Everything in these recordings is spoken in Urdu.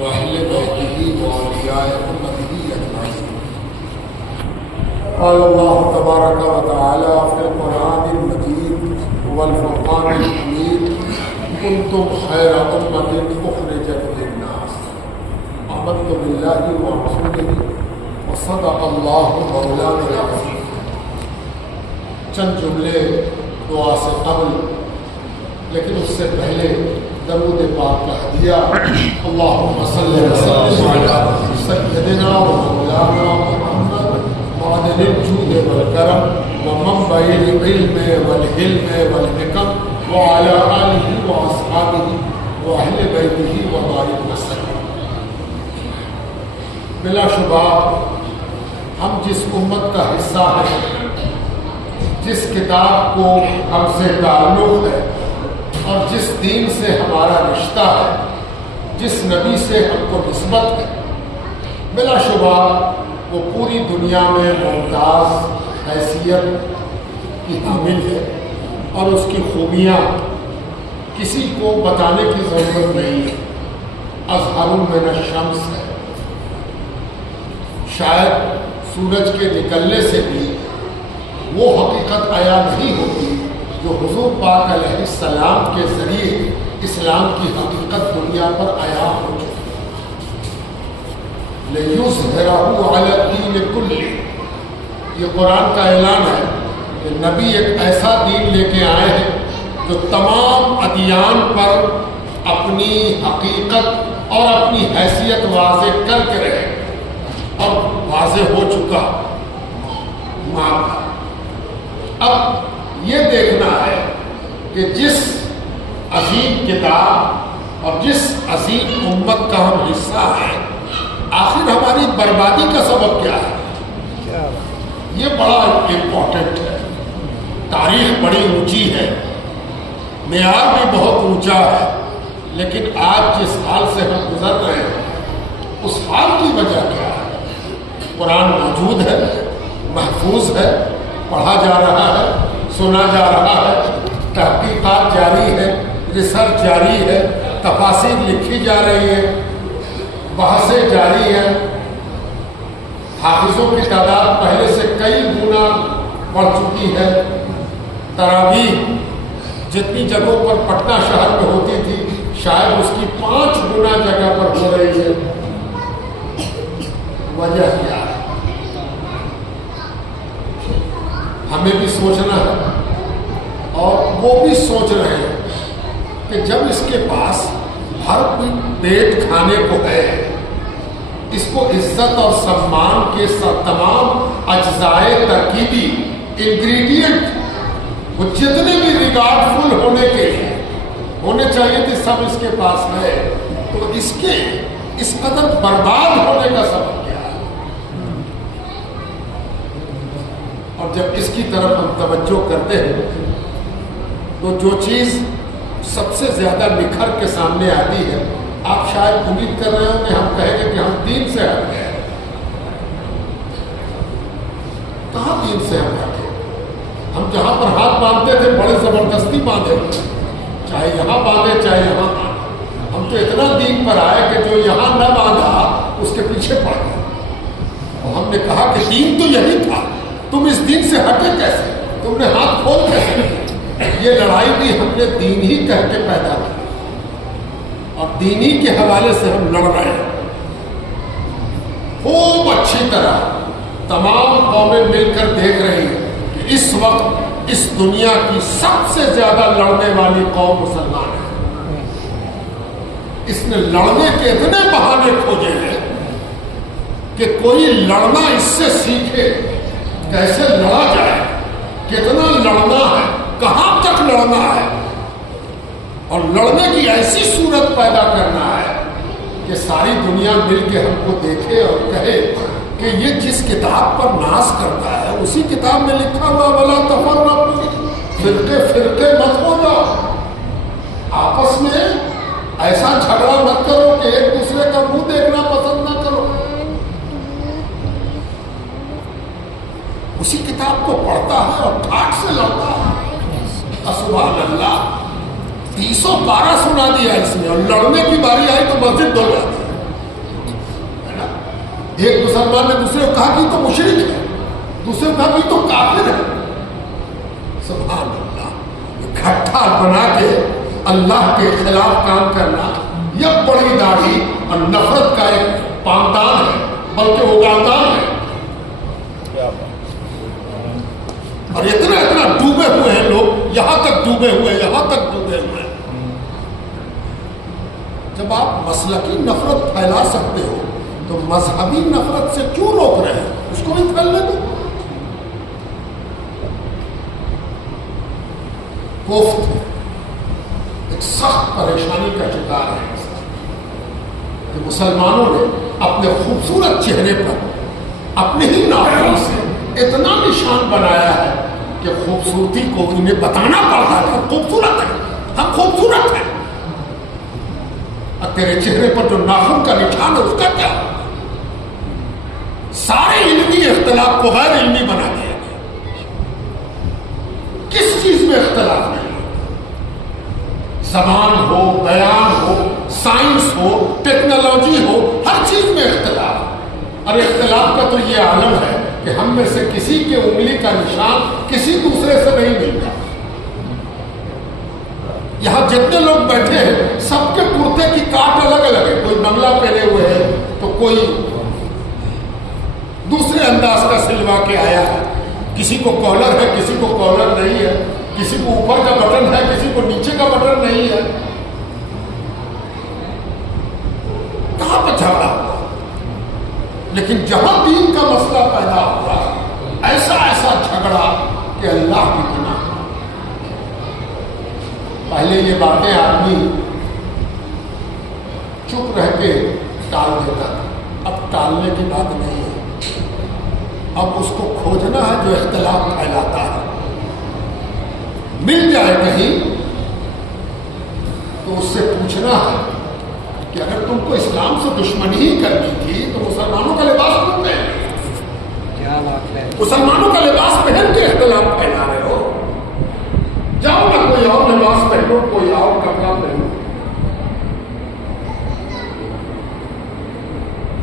وأهل بيته وأولياء أمته أجمعين. قال الله تبارك وتعالى في القرآن المجيد والفرقان الحميد: كنتم خير أمة أخرجت للناس آمنت بالله ورسوله وصدق الله مولانا العظيم. چند جملے دعا سے قبل، لیکن اس سے پہلے درود پاک کا ہدیہ. اللہم صلی وسلم علی سیدنا و مولانا محمد معدن الجود والکرم ومنبع العلم والحلم والحکم وعلی آلہ واصحابہ واہل بیتہ وبارک وسلم. بلا شبہ ہم جس امت کا حصہ ہیں، جس کتاب کو ہم سے تعلق ہے اور جس دین سے ہمارا رشتہ ہے، جس نبی سے ہم کو نسبت ہے، بلا شبہ وہ پوری دنیا میں ممتاز حیثیت کی حامل ہے، اور اس کی خوبیاں کسی کو بتانے کی ضرورت نہیں ہے. اظہر من الشمس ہے. شاید سورج کے نکلنے سے بھی وہ حقیقت عیاں نہیں ہوتی جو حضور پاک علیہ السلام کے ذریعے اسلام کی حقیقت دنیا پر عیاں ہو چکی. لِيُظْهِرَهُ عَلَى الدِّينِ كُلِّهِ. یہ قرآن کا اعلان ہے کہ نبی ایک ایسا دین لے کے آئے ہیں جو تمام ادیان پر اپنی حقیقت اور اپنی حیثیت واضح کر کے رہے، اور واضح ہو چکا. اب یہ دیکھنا ہے کہ جس عظیم کتاب اور جس عظیم امت کا ہم حصہ ہیں، آخر ہماری بربادی کا سبب کیا ہے. یہ بڑا امپورٹنٹ ہے. تاریخ بڑی اونچی ہے، معیار بھی بہت اونچا ہے، لیکن آج جس حال سے ہم گزر رہے ہیں اس حال کی وجہ کیا ہے؟ قرآن موجود ہے، محفوظ ہے، پڑھا جا رہا ہے، سنا جا رہا ہے، تحقیقات جاری ہے، ریسرچ جاری ہے، تفاسیر لکھی جا رہی ہے، بحثیں جاری ہیں. حافظوں کی تعداد پہلے سے کئی گنا بڑھ چکی ہے. تراویح جتنی جگہوں پر پٹنہ شہر میں ہوتی تھی، شاید اس کی 5 گنا جگہ پر ہو رہی ہے. وجہ کیا ہے؟ ہمیں بھی سوچنا ہے، اور وہ بھی سوچ رہے ہیں کہ جب اس کے پاس ہر پیٹ کھانے کو ہے، اس کو عزت اور سمان کے تمام اجزائے ترکیبی انگریڈینٹ وہ جتنے بھی ریگارڈ فل ہونے کے ہونے چاہیے تھے سب اس کے پاس ہے، تو اس کے اس قدر برباد ہونے کا سبب کیا ہے؟ اور جب اس کی طرف ہم توجہ کرتے ہیں تو جو چیز سب سے زیادہ نکھر کے سامنے آتی ہے، آپ شاید امید کر رہے ہو کہ ہم کہیں گے کہ ہم دین سے ہٹ گئے. کہاں دین سے ہم ہٹے؟ ہم جہاں پر ہاتھ باندھتے تھے بڑے زبردستی باندھے، چاہے یہاں باندھے چاہے یہاں باندھے. ہم تو اتنا دین پر آئے کہ جو یہاں نہ باندھا اس کے پیچھے پڑ گئے. اور ہم نے کہا کہ دین تو یہی تھا، تم اس دین سے ہٹے کیسے؟ تم نے ہاتھ کھول کیسے کیا؟ یہ لڑائی بھی ہم نے دین ہی کہہ کے پیدا کی، اور دینی کے حوالے سے ہم لڑ رہے ہیں. خوب اچھی طرح تمام قومیں مل کر دیکھ رہی ہیں کہ اس وقت اس دنیا کی سب سے زیادہ لڑنے والی قوم مسلمان ہے. اس نے لڑنے کے اتنے بہانے کھوجے ہیں کہ کوئی لڑنا اس سے سیکھے، کیسے لڑا جائے، کتنا لڑنا ہے، کہاں تک لڑنا ہے، اور لڑنے کی ایسی صورت پیدا کرنا ہے کہ ساری دنیا مل کے ہم کو دیکھے اور کہے کہ یہ جس کتاب پر ناز کرتا ہے اسی کتاب میں لکھا ہوا وَلَا تَفَرَّقُوا، فرقے فرقے مت ہو جاؤ، آپس میں ایسا جھگڑا مت کرو کہ ایک دوسرے کا منہ دیکھنا پسند نہ کرو. اسی کتاب کو پڑھتا ہے اور ٹھاٹ سے لڑتا ہے. سبحان اللہ، 30 دوبارہ سنا دیا اس نے، اور لڑنے کی باری آئی تو مسجد دھل جاتی ہے نا۔ ایک مسلمان نے دوسرے کو کہا کہ تو مشرک ہے، دوسرے کو کہا کہ تو کافر ہے۔ سبحان اللہ، اکٹھا بنا کے اللہ کے خلاف کام کرنا یہ بڑی داڑھی اور نفرت کا ایک پامدان ہے، بلکہ اگاندان ہے۔ اور اتنا ڈوبے ہوئے ہیں لوگ، یہاں تک ڈوبے ہوئے ہیں۔ جب آپ مسلکی نفرت پھیلا سکتے ہو تو مذہبی نفرت سے کیوں روک رہے ہیں؟ اس کو بھی پھیلنے دو۔ کوفت ایک سخت پریشانی کا شکار ہے کہ مسلمانوں نے اپنے خوبصورت چہرے پر اپنے ہی ناخن سے اتنا نشان بنایا ہے کہ خوبصورتی کو انہیں بتانا پڑتا ہے کہ خوبصورت ہے، ہم خوبصورت ہیں۔ اور تیرے چہرے پر جو ناخن کا نشان ہے اس کا کیا؟ سارے علمی اختلاف کو غیر علمی بنا دیا گیا۔ کس چیز میں اختلاف نہیں؟ زبان ہو، بیان ہو، سائنس ہو، ٹیکنالوجی ہو، ہر چیز میں اختلاف۔ اور اختلاف کا تو یہ عالم ہے کہ ہم میں سے کسی کے انگلی کا نشان کسی دوسرے سے نہیں ملتا۔ یہاں جتنے لوگ بیٹھے ہیں سب کے کرتے کی کاٹ الگ الگ ہے، کوئی بنگلہ پہنے ہوئے ہے تو کوئی دوسرے انداز کا سلوا کے آیا ہے، کسی کو کالر ہے، کسی کو کالر نہیں ہے، کسی کو اوپر کا بٹن ہے، کسی کو نیچے کا بٹن نہیں ہے۔ کہاں پہ جھگڑا ہوا؟ لیکن جہاں دین کا مسئلہ پیدا ہوا ایسا جھگڑا کہ اللہ کی پناہ۔ پہلے یہ باتیں آدمی چپ رہ کے ٹال دیتا تھا، اب ٹالنے کی بات نہیں ہے، اب اس کو کھوجنا ہے جو اختلاف پھیلاتا ہے۔ مل جائے کہیں تو اس سے پوچھنا ہے کہ اگر تم کو اسلام سے دشمنی ہی کرنی تھی تو مسلمانوں کا لباس کیوں پہن رہے ہو؟ کیا بات ہے، مسلمانوں کا لباس پہن کے اختلاف پھیلا رہے ہو؟ جاؤ نا کوئی اور لباس پہنو، کوئی اور کپڑا پہنو۔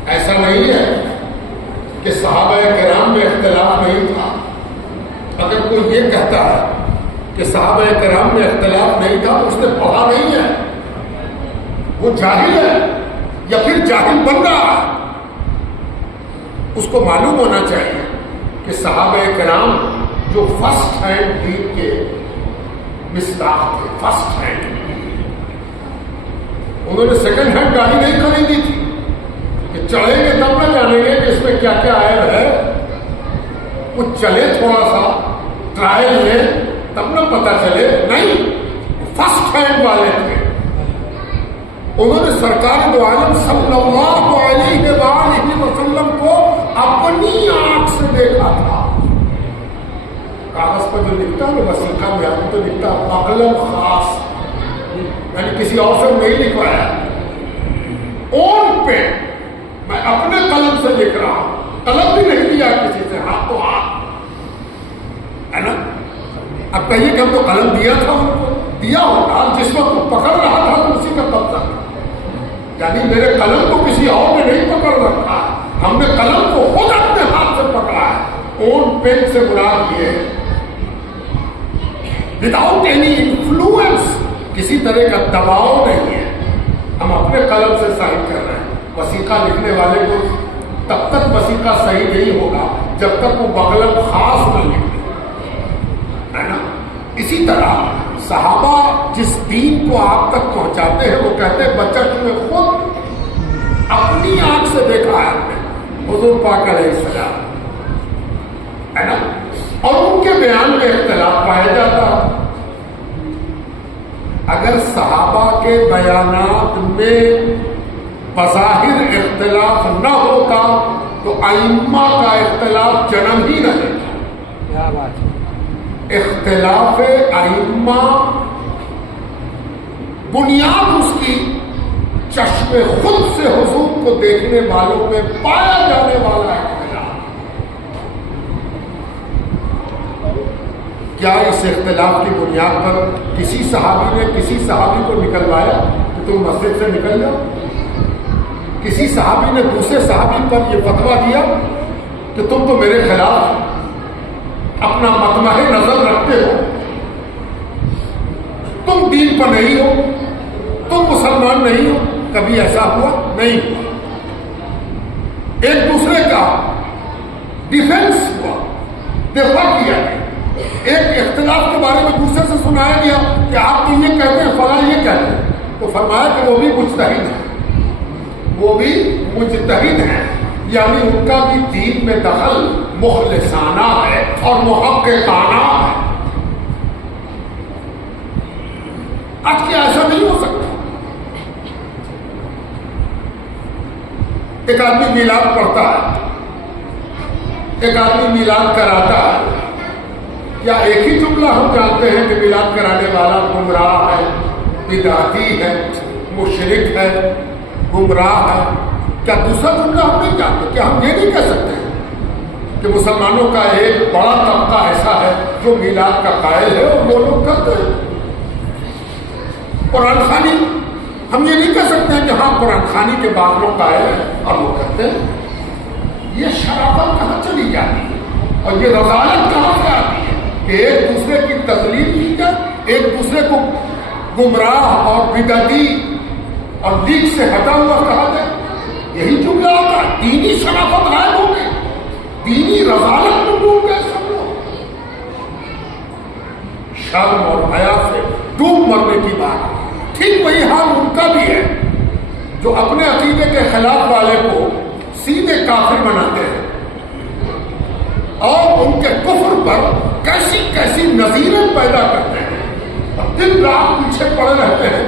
ایسا نہیں ہے کہ صحابہ کرام میں اختلاف نہیں تھا۔ اگر کوئی یہ کہتا ہے کہ صحابہ کرام میں اختلاف نہیں تھا تو اس نے پڑھا نہیں ہے، وہ جاہل ہے یا پھر جاہل بن رہا ہے۔ اس کو معلوم ہونا چاہیے کہ صحابہ کرام جو فرسٹ ہینڈ دین کے مصداق تھے، فرسٹ ہینڈ، انہوں نے سیکنڈ ہینڈ گاڑی نہیں خریدی تھی کہ چڑھیں گے تب نہ جانیں گے کہ اس میں کیا کیا عیب ہے، کچھ چلے تھوڑا سا ٹرائل لیں تب نہ پتا چلے، نہیں، فرسٹ ہینڈ والے تھے۔ انہوں نے سرکار دو عالم صلی اللہ علیہ وآلہ وسلم کو اپنی آنکھ سے دیکھا تھا۔ کاغذ پر جو لکھتا ہے وثیقہ میں ہم تو لکھتا بقلم خاص، یعنی کسی اور سے نہیں لکھوایا، اون پہ میں اپنے قلم سے لکھ رہا ہوں، قلم بھی نہیں دیا کسی سے، ہاتھ تو ہاتھ ہے نا۔ اب کہیے کہ ہم تو قلم دیا تھا، ان کو دیا ہوتا، جس وقت وہ پکڑ رہا تھا تو اسی کا قبضہ تھا، یعنی میرے قلم کو کسی اور نے نہیں پکڑ رکھا، ہم نے قلم کو خود اپنے ہاتھ سے پکڑا ہے۔ اون پین سے مراد یہ ہے وداؤٹ اینی انفلوئنس، کسی طرح کا دباؤ نہیں ہے، ہم اپنے قلم سے سائن کر رہے ہیں۔ وثیقہ لکھنے والے کو تب تک وثیقہ صحیح نہیں ہوگا جب تک وہ بقلم خاص نہ لکھ دے، ہے نا۔ اسی طرح صحابہ جس دین کو آپ تک پہنچاتے ہیں وہ کہتے ہیں بچہ تمہیں خود اپنی آنکھ سے دیکھا ہے ہم نے، حضور پاک علیہ السلام، ہے نا۔ اور ان کے بیان میں اختلاف پایا جاتا۔ اگر صحابہ کے بیانات میں بظاہر اختلاف نہ ہوتا تو ائمہ کا اختلاف جنم ہی نہ لیتا۔ کیا بات ہے، اختلاف ائمہ بنیاد اس کی چشم خود سے حضور کو دیکھنے والوں میں پایا جانے والا اختلاف، کیا اس اختلاف کی بنیاد پر کسی صحابی نے کسی صحابی کو نکلوایا کہ تم مسجد سے نکل جاؤ؟ کسی صحابی نے دوسرے صحابی پر یہ فتویٰ دیا کہ تم تو میرے خلاف اپنا مطمع نظر رکھتے ہو، تم دین پر نہیں ہو، تم مسلمان نہیں ہو؟ کبھی ایسا ہوا؟ نہیں ہوا۔ ایک دوسرے کا ڈیفینس ہوا، دفاع کیا گیا، ایک اختلاف کے بارے میں دوسرے سے سنایا گیا کہ آپ تو یہ کہتے ہیں، فلاں یہ کہتے ہیں، تو فرمایا کہ وہ بھی مجتہد ہے، وہ بھی مجتہد ہے، یعنی ان کا بھی دین میں دخل مخلصانہ ہے اور محققانہ ہے۔ آج کیا ایسا نہیں ہو سکتا؟ ایک آدمی میلاد پڑھتا ہے، ایک آدمی میلاد کراتا ہے، کیا ایک ہی جملہ ہم جانتے ہیں کہ میلاد کرانے والا گمراہ ہے، بدعتی ہے، مشرک ہے، گمراہ ہے؟ کیا دوسرا جملہ ہم نہیں جانتے؟ کیا ہم یہ نہیں کہہ سکتے ہیں کہ مسلمانوں کا ایک بڑا طبقہ ایسا ہے جو میلاد کا قائل ہے اور وہ لوگ کرتے ہیں؟ قرآن خوانی ہم یہ نہیں کہہ سکتے ہیں کہ ہاں قرآن خوانی کے بعد لوگ قائل ہیں اور وہ کرتے ہیں؟ یہ شرافت کہاں چلی جاتی ہے اور یہ رضالت کہاں سے آتی ہے کہ ایک دوسرے کی تسلیم کی جائے، ایک دوسرے کو گمراہ اور بدعتی اور دین سے ہٹا ہوا کہا جائے؟ یہی جملہ ہوتا ہے۔ دینی شرافت غائب ہو گئی، دینی رضالت میں ڈوب گئے سب لوگ، شرم اور حیا سے ڈوب مرنے کی بات۔ ٹھیک وہی حال ان کا بھی ہے جو اپنے عقیدے کے خلاف والے کو سیدھے کافر بناتے ہیں اور ان کے کفر پر کیسی کیسی نظیریں پیدا کرتے ہیں اور دن رات پیچھے پڑے رہتے ہیں۔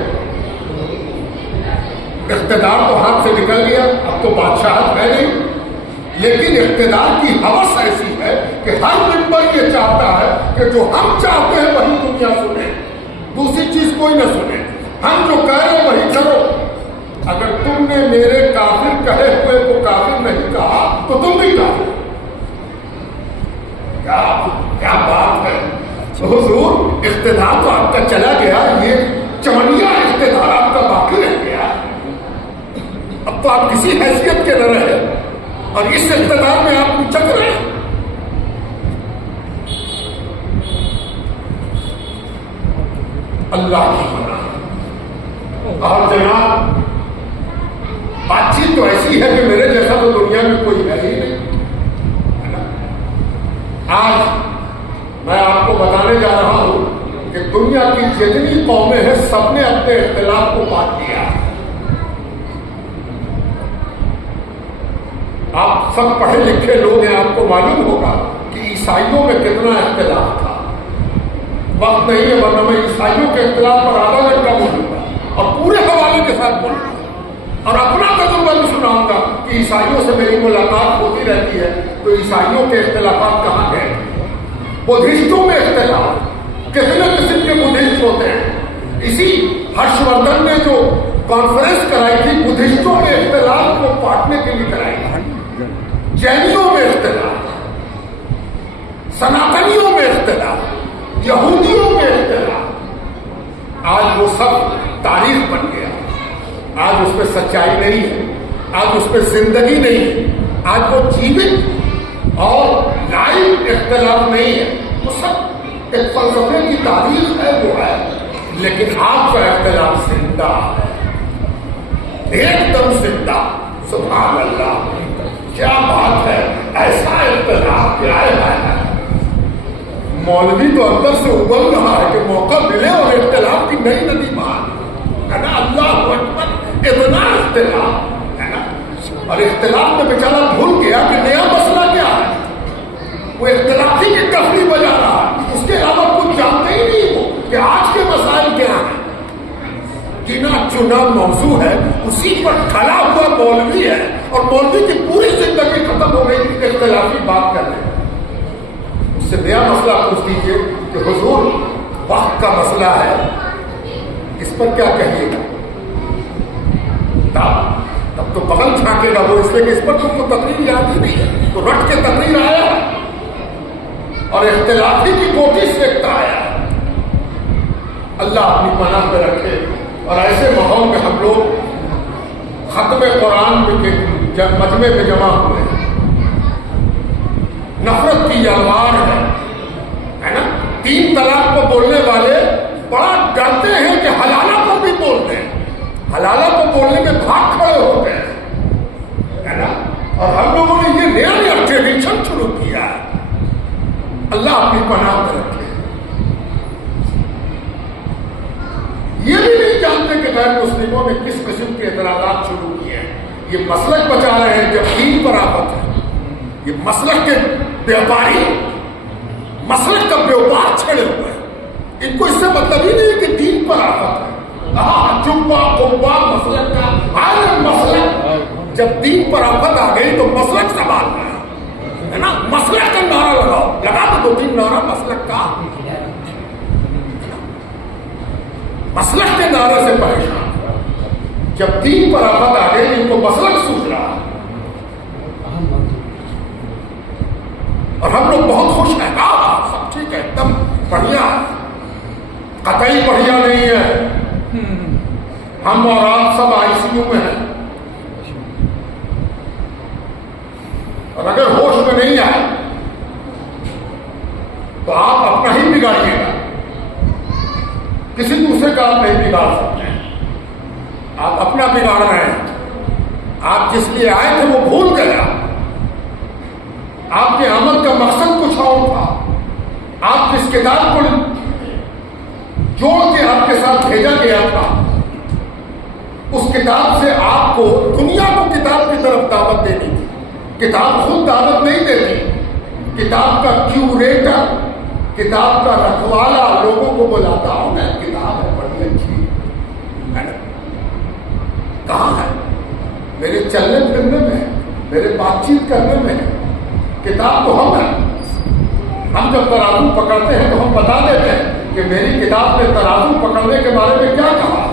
اقتدار تو ہاتھ سے نکل گیا، اب تو بادشاہت ہے نہیں، لیکن اقتدار کی ہوس ایسی ہے کہ ہر ممبر یہ چاہتا ہے کہ جو ہم چاہتے ہیں وہی دنیا سنے، دوسری چیز کوئی نہ سنے، ہم جو کہہ رہے ہیں وہی کرو۔ اگر تم نے میرے کافر کہے ہوئے کو کافر نہیں کہا تو تم بھی کافر۔ کیا بات ہے حضور، اقتدار تو آپ کا چلا گیا، یہ چمنیا اقتدار آپ کا باقی رہ گیا، اب تو آپ کسی حیثیت کے نہ رہے اور اس اقتدار میں آپ چک رہے ہیں۔ اللہ کی پناہ۔ اور جناب بات چیت تو ایسی ہے کہ میرے جیسا تو دنیا میں کوئی ہے ہی نہیں۔ آج میں آپ کو بتانے جا رہا ہوں کہ دنیا کی جتنی قومیں ہیں سب نے اپنے اختلاف کو بات کیا۔ آپ سب پڑھے لکھے لوگ ہیں، آپ کو معلوم ہوگا کہ عیسائیوں میں کتنا اختلاف تھا۔ وقت نہیں ہے ورنہ میں عیسائیوں کے اختلاف پر آدھا گھنٹہ بولوں گا اور پورے حوالے کے ساتھ بولوں گا اور اپنا تجربہ بھی سناؤں گا کہ عیسائیوں سے میری ملاقات ہوتی رہتی ہے تو عیسائیوں کے اختلافات کہاں گئے، بدھسٹوں میں اختلاف، کتنے قسم کے بدھسٹ ہوتے ہیں۔ اسی ہرش وردھن نے جو کانفرنس کرائی تھی بدھسٹوں کے اختلاف کو پاٹنے کے لیے کرائی تھی، جینیوں میں اختلاف، سناتنیوں میں اختلاف، یہودیوں میں اختلاف۔ آج وہ سب تاریخ بن گیا، آج اس میں سچائی نہیں ہے، آج اس میں زندگی نہیں ہے، آج وہ جیوت اور لائیو اختلاف نہیں ہے، وہ سب ایک فلسفے کی تاریخ ہے وہ ہے، لیکن آپ کا اختلاف زندہ ہے، ایک دم زندہ۔ سبحان اللہ، کیا بات ہے، ایسا اختلاف کیا ہے۔ مولوی تو اندر سے ابل رہا ہے کہ موقع ملے اور اختلاف کی نئی ندی مان ہے نا۔ اللہ اکبر، اتنا اختلاف ہے نا، اور اختلاف میں بیچارہ بھول گیا کہ نیا مسئلہ کیا ہے، وہ اختلافی کی تفریح بجا رہا ہے، اس کے علاوہ کچھ جانتے ہی نہیں وہ کہ آج کے مسائل کیا ہیں۔ جنا چنا موضوع ہے اسی پر کھڑا ہوا مولوی ہے اور مولوی کی پوری زندگی ختم ہو گئی اختلافی بات کرنے۔ اس سے نیا مسئلہ پوچھ دیجیے کہ حضور وقت کا مسئلہ ہے، اس پر کیا کہیے گا؟ تب تو بغل چھانکے گا وہ، اس لیے کہ اس پر تم کو تقریر یاد ہی نہیں ہے، تو رٹ کے تقریر آیا اور اختلافی کی کوٹی سینکتا آیا ہے۔ اللہ اپنی پناہ میں رکھے، اور ایسے ماحول میں ہم لوگ ختم قرآن کے مجمع میں جمع ہوئے ہیں، نفرت کی یلغار ہے نا؟ 3 طلاق کو بولنے والے بڑا ڈرتے ہیں کہ حلالہ کو بھی بولتے ہیں، حلالہ کو بولنے میں بھاگ کھڑے ہوتے ہیں، ہے نا؟ اور ہم لوگوں نے یہ نیا ٹریڈیشن شروع کیا ہے۔ اللہ اپنی پناہ میں رکھے۔ یہ بھی نہیں جانتے کہ غیر مسلموں نے کس قسم کے اعتراضات شروع کیے ہیں۔ یہ مسلک بچا رہے ہیں جب دین پر آفت ہے۔ یہ مسلک کے بیوپاری، مسلک کا بیوپار چھڑے ہوئے ہیں، ان کو اس سے مطلب ہی نہیں کہ دین پر آفت ہے۔ ہاں چپا کبا مسلک کا ہر مسلک، جب دین پر آفت آ گئی تو مسلک سنبھالنا ہے نا؟ مسلک کا نعرہ لگاؤ، لگا تو 2-3 نعرہ مسلک کا، مسلک کے نعرے سے پریشان۔ جب دین پر آفت آ گئی ان کو مسلک سوچ رہا ہے، اور ہم لوگ بہت خوش ہیں، سب ٹھیک ہے، ایک دم بڑھیا، قطعی بڑھیا نہیں ہے، ہم اور آپ سب ICU میں ہیں، اور اگر ہوش میں نہیں آئے تو آپ اپنا ہی بگاڑیے گا، کسی دوسرے کا آپ نہیں بگاڑ سکتے ہیں، آپ اپنا بگاڑ رہے ہیں۔ آپ جس لیے آئے تھے وہ بھول گیا، آپ کے عمل کا مقصد کچھ اور تھا، آپ جس کتاب کو جوڑ کے آپ کے ساتھ بھیجا گیا تھا، اس کتاب سے آپ کو دنیا کو کتاب کی طرف دعوت دینی تھی۔ کتاب خود دعوت نہیں دیتی، کتاب کا کیوریٹر، کتاب کا رکھوالا لوگوں کو بلاتا ہوں میں، کتاب ہے بڑی اچھی ہے نا؟ کہاں ہے؟ میرے چلنے پھرنے میں، میرے بات چیت کرنے میں، کتاب تو ہم ہیں۔ ہم جب ترازو پکڑتے ہیں تو ہم بتا دیتے ہیں کہ میری کتاب نے ترازو پکڑنے کے بارے میں کیا کہا۔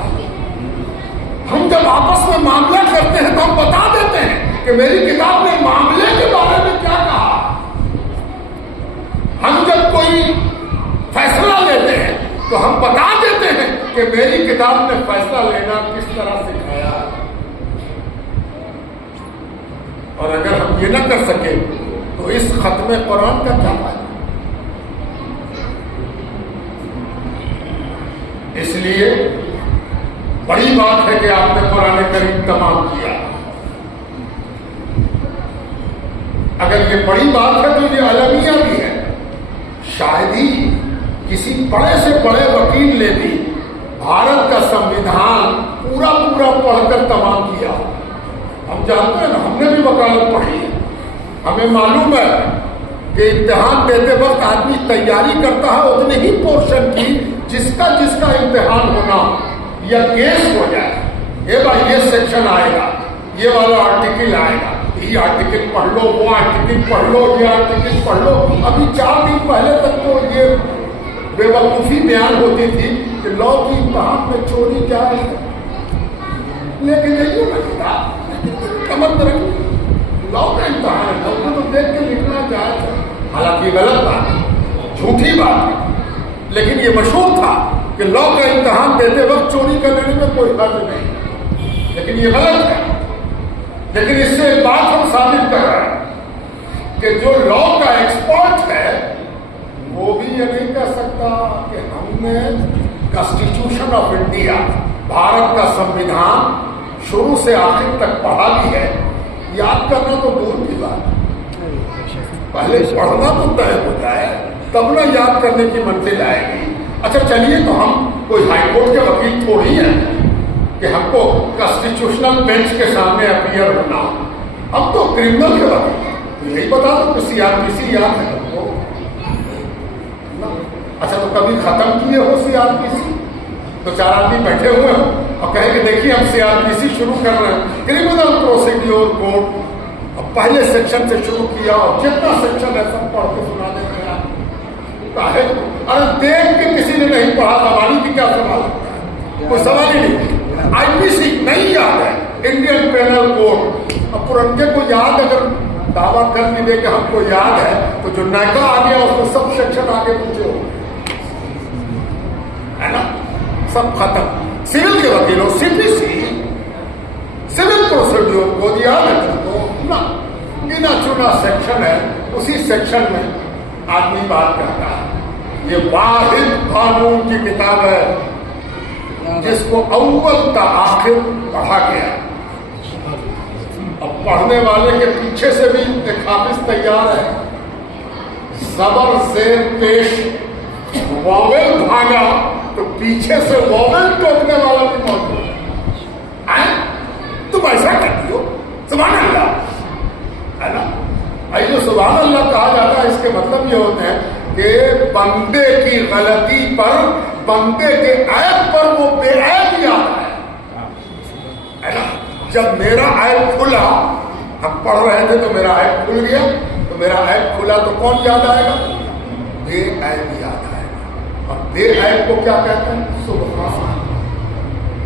ہم جب آپس میں معاملہ کرتے ہیں تو ہم بتا دیتے ہیں کہ میری کتاب نے معاملے کے بارے میں کیا کہا۔ ہم جب کوئی فیصلہ لیتے ہیں تو ہم بتا دیتے ہیں کہ میری کتاب نے فیصلہ لینا کس طرح سکھایا۔ اور اگر ہم یہ نہ کر سکے تو اس ختم قرآن کا کیا فائدہ؟ اس لیے بڑی بات ہے کہ آپ نے قرآن کریم تمام کیا۔ اگر یہ بڑی بات ہے تو یہ المیہ بھی ہے۔ شاید ہی کسی بڑے سے بڑے وکیل نے بھی بھارت کا سمویدھان پورا پڑھ کر تمام کیا۔ ہم جانتے ہیں نا، ہم نے بھی وکالت پڑھی ہے، ہمیں معلوم ہے کہ امتحان دیتے وقت آدمی تیاری کرتا ہے اتنے ہی پورشن کی جس کا امتحان ہونا یا کیس ہو جائے۔ یہ بھائی یہ سیکشن آئے گا، یہ والا آرٹیکل آئے گا، یہ آرٹیکل پڑھ لو، وہ آرٹیکل پڑھ لو، یہ آرٹیکل پڑھ لو۔ ابھی 4 دن پہلے تک تو یہ بے وقوفی بیان ہوتی تھی کہ لا کی امتحان میں چوری جائز ہے، لیکن نہیں ہونا کتاب کمر رکھی لا کا امتحان ہے، لا کو تو دیکھ کے لکھنا جائز ہے۔ حالانکہ غلط بات ہے، جھوٹی بات ہے، لیکن یہ مشہور تھا کہ لا کا امتحان دیتے وقت چوری کر لینے میں کوئی حرج نہیں، لیکن یہ غلط ہے۔ لیکن اس سے ایک بات ہم ثابت کر رہے ہیں کہ جو لا کا ایکسپرٹ ہے وہ بھی یہ نہیں کہہ سکتا کہ ہم نے کانسٹیٹیوشن آف انڈیا، بھارت کا سمویدھان شروع سے آخر تک پڑھا بھی ہے۔ یاد کرنا تو دور کی بات ہے، پہلے پڑھنا تو طے ہو جائے تب نہ یاد کرنے کی منزل آئے گی۔ اچھا چلیے، تو ہم کوئی ہائی کورٹ کے وکیل تھوڑی ہیں کہ ہم کو کانسٹیٹیوشنل بینچ کے سامنے اپیئر ہونا، اب تو کرمنل کے وکیل یہی بتا دو کہ CRPC یاد ہے ہم کو۔ اچھا تو کبھی ختم کیے ہو CRPC؟ تو 4 آدمی بیٹھے ہوئے ہوں اور کہیں کہ دیکھیے ہم CRPC شروع کر رہے ہیں، کرمنل پروسیڈیور کوڈ، اب پہلے سیکشن سے شروع کیا اور جتنا سیکشن ہے سب پڑھ کے سنا دیتے ہیں۔ ارے دیکھ کے کسی نے نہیں پڑھا، سوال کی کیا سوال ہے؟ کوئی سوال ہی نہیں۔ IPC نہیں یاد ہے، انڈین پینل کوڈ، اب پرنکے کو یاد اگر دعویٰ کر بھی دے کہ ہم کو یاد ہے تو جو نئکا آ گیا اس میں سب سیکشن آگے پیچھے ہو ہے نا، سب ختم. سول کے وکیلوں CPC سول پروسیڈور کو دیا نا گنا چنا سیکشن ہے، اسی سیکشن میں آدمی بات کرتا ہے. یہ واحد قانون کی کتاب ہے جس کو اول تا آخر پڑھا گیا. اب پڑھنے والے کے پیچھے سے بھی ایک حافظ تیار ہے. زبر سے پیش واول بھاگا تو پیچھے سے واول ٹوکنے والا بھی موجود ہے. تم ایسا کرتی ہو سبحان اللہ ہے نا. جو سبحان اللہ کہا جاتا ہے اس کے مطلب یہ ہوتے ہیں کہ بندے کی غلطی پر، بندے کے عیب پر وہ بے عیب یاد ہے نا. جب میرا عیب کھلا، ہم پڑھ رہے تھے تو میرا عیب کھل گیا، تو میرا عیب کھلا تو کون یاد آئے گا؟ بے عیب یاد آئے گا. اور بے عیب کو کیا کہتے ہیں؟ سبحان.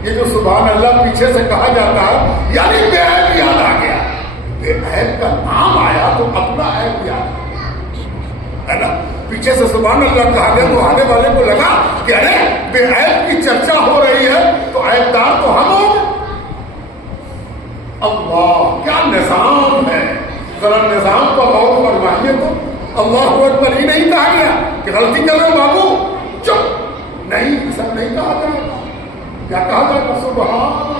یہ جو سبحان اللہ پیچھے سے کہا جاتا ہے یعنی بے عیب یاد آ گیا. بے عیب کا نام آیا تو اپنا عیب یاد ہے نا. پیچھے سے سبحان اللہ کہا گیا تو آنے والے کو لگا کہ ارے بے عیب کی چرچا ہو رہی ہے تو عیب دار تو ہم ہوں. اللہ کیا نظام ہے، ذرا نظام کا غور فرمائیے. تو اللہ اکبر ہی نہیں کہا گیا کہ غلطی کر رہے بابو چپ، نہیں ایسا نہیں کہا جائے گا. کیا کہا جائے گا؟ سبحان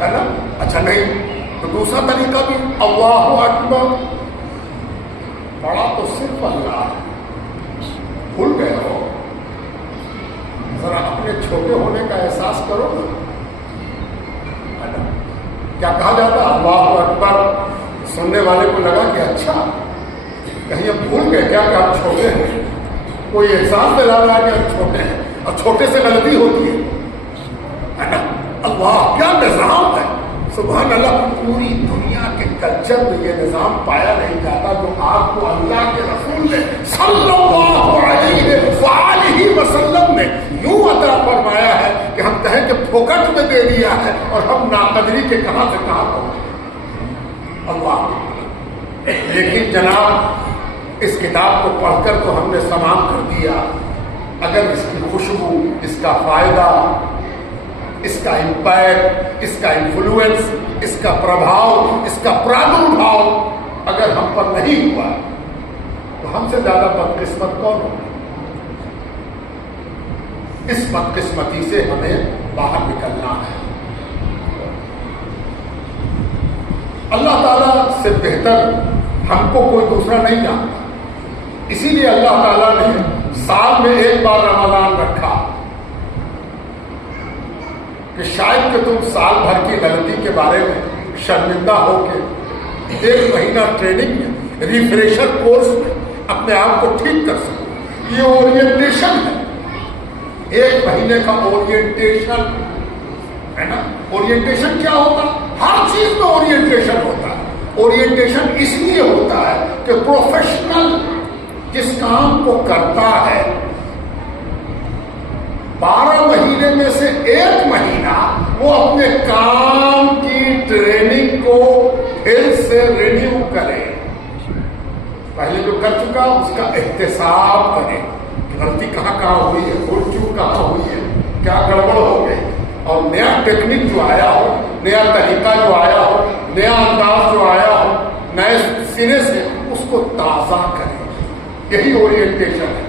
ہے نا. اچھا نہیں تو دوسرا طریقہ بھی اللہ اکبر. بڑا تو صرف اللہ ہے. بھول گئے ہو، ذرا اپنے چھوٹے ہونے کا احساس کرو نا. کیا کہا جاتا ہے؟ اللہ اکبر. سننے والے کو لگا کہ اچھا کہیں ہم بھول گئے کیا کہ ہم چھوٹے ہیں. کوئی احساس دلا رہا ہے کہ ہم چھوٹے ہیں اور چھوٹے سے غلطی ہوتی ہے نا. اللہ کیا نظام ہے. سبحان اللہ. پوری دنیا کے کلچر میں یہ نظام پایا نہیں جاتا جو آپ کو اللہ کے رسول نے صلی اللہ علیہ وآلہ وسلم نے یوں عطا فرمایا ہے کہ ہم کہیں کہ پھوکٹ میں دے دیا ہے اور ہم ناقدری کے کہاں سے کہاں پہنچے. اللہ. لیکن جناب اس کتاب کو پڑھ کر تو ہم نے تمام کر دیا. اگر اس کی خوشبو، اس کا فائدہ، اس کا امپیکٹ، اس کا انفلوئنس، اس کا پربھاؤ، اس کا پرادربھاؤ اگر ہم پر نہیں ہوا تو ہم سے زیادہ بدقسمت کون ہوگا؟ اس بدقسمتی سے ہمیں باہر نکلنا ہے. اللہ تعالیٰ سے بہتر ہم کو کوئی دوسرا نہیں جانتا. اسی لیے اللہ تعالیٰ نے سال میں ایک بار رمضان رکھا کہ شاید کہ تم سال بھر کی غلطی کے بارے میں شرمندہ ہو کے 1 مہینہ ٹریننگ میں، ریفریشر کورس میں اپنے آپ کو ٹھیک کر سکو. یہ اورینٹیشن ہے، 1 مہینے کا اورینٹیشن ہے نا. اورینٹیشن کیا ہوتا ہے؟ ہر چیز میں اورینٹیشن ہوتا ہے. اورینٹیشن اس لیے ہوتا ہے کہ پروفیشنل جس کام کو کرتا ہے 12 مہینے میں سے 1 مہینہ وہ اپنے کام کی ٹریننگ کو پھر سے رینیو کرے. پہلے جو کر چکا اس کا احتساب کرے کہ غلطی کہاں کہاں ہوئی ہے، بھول چوک کہاں ہوئی ہے، کیا گڑبڑ ہو گئی، اور نیا ٹیکنیک جو آیا ہو، نیا طریقہ جو آیا ہو، نیا انداز جو آیا ہو، نئے سرے سے اس کو تازہ کرے. یہی اورینٹیشن ہے.